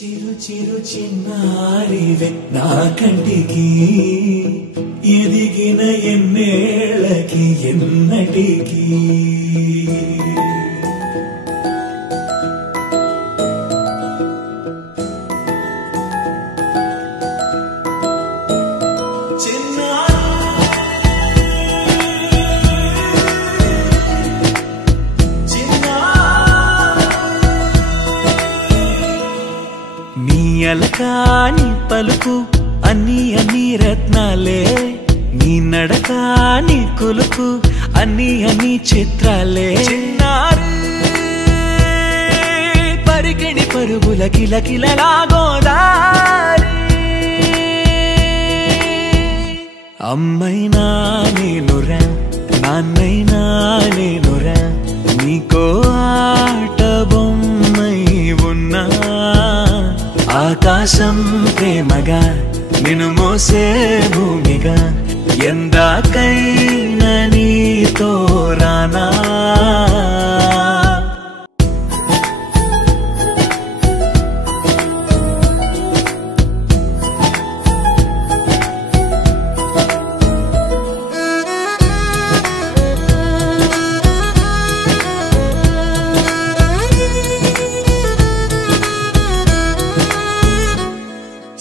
చిరు చిరు చిన్నారివే నా కంటికి ఎదిగిన ఎన్నేళ్ళకి ఎన్నటికి అలకాని పలుకు అన్ని అన్ని రత్నాలే నీ నడకాని కులుకు అన్ని అన్ని చిత్రాలే పరికిణి పరుగుల కిలకిలలాగోదారి అమ్మైనా నేనురా నాన్నైనా నేనురా నీకో ఆట బొమ్మై ఉన్నా ఆకాశం ప్రేమగా నిన్ను మోసే భూమిగా ఎందాకైనా నీతో రానా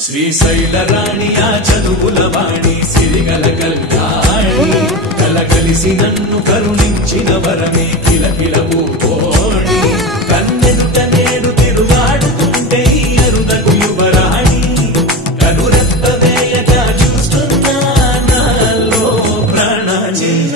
శ్రీశైల రాణి ఆ చదువుల వాణి సిరిగల కళ్యాణి కలగలిసి నన్ను కరుణించిన వరమే కిలకిల పూకోణి కన్నెదుట నేడు తిరుగాడుతుంటే అరుదకు యువరాణి కనురెప్ప వేయగా చూస్తున్నా నాలో ప్రాణ చిన్న